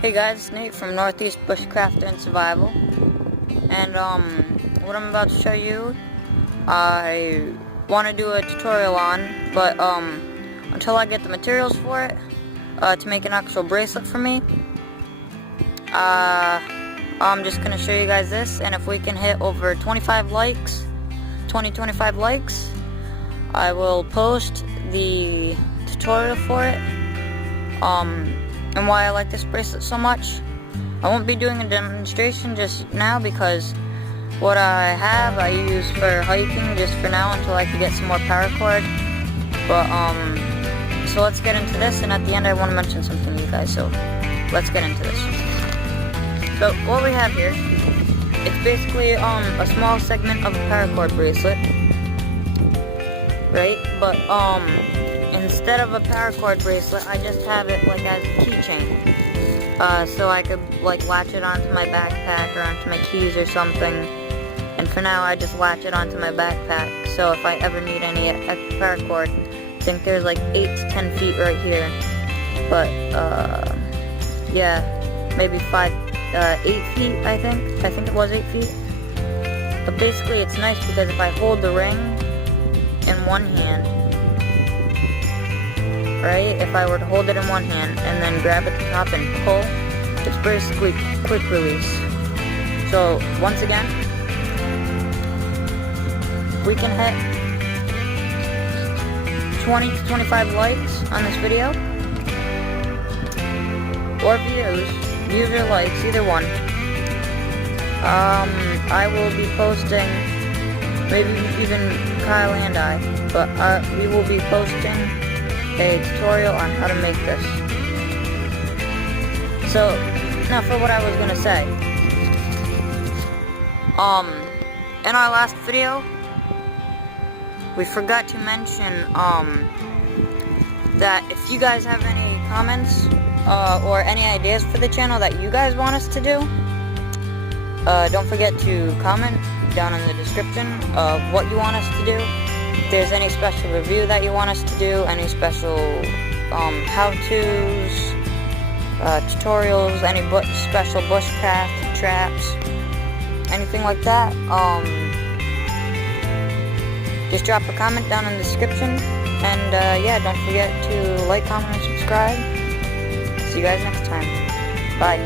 Hey guys, it's Nate from Northeast Bushcrafter and Survival, and what I'm about to show you, I want to do a tutorial on, but until I get the materials for it, to make an actual bracelet for me, I'm just going to show you guys this, and if we can hit over 25 likes, 25 likes, I will post the tutorial for it, and why I like this bracelet so much. I won't be doing a demonstration just now because what I have I use for hiking just for now until I can get some more paracord. But so let's get into this, and at the end I want to mention something to you guys, so let's get into this. So what we have here, it's basically a small segment of a paracord bracelet, right? But instead of a paracord bracelet, I just have it like as a keychain. So I could like latch it onto my backpack or onto my keys or something. And for now, I just latch it onto my backpack. So if I ever need any extra paracord, I think there's like 8 to 10 feet right here. But yeah, maybe 8 feet. I think it was 8 feet. But basically, it's nice because if I hold the ring in one hand, right? If I were to hold it in one hand and then grab at the top and pull, it's basically quick release. So once again, we can hit 20 to 25 likes on this video, or views or likes, either one. I will be posting, maybe even Kyle and I, but we will be posting a tutorial on how to make this. So now for what I was gonna say. In our last video, we forgot to mention that if you guys have any comments or any ideas for the channel that you guys want us to do, don't forget to comment down in the description of what you want us to do. If there's any special review that you want us to do, any special how-tos, tutorials, any special bushcraft traps, anything like that, just drop a comment down in the description, and yeah, don't forget to like, comment, and subscribe. See you guys next time. Bye.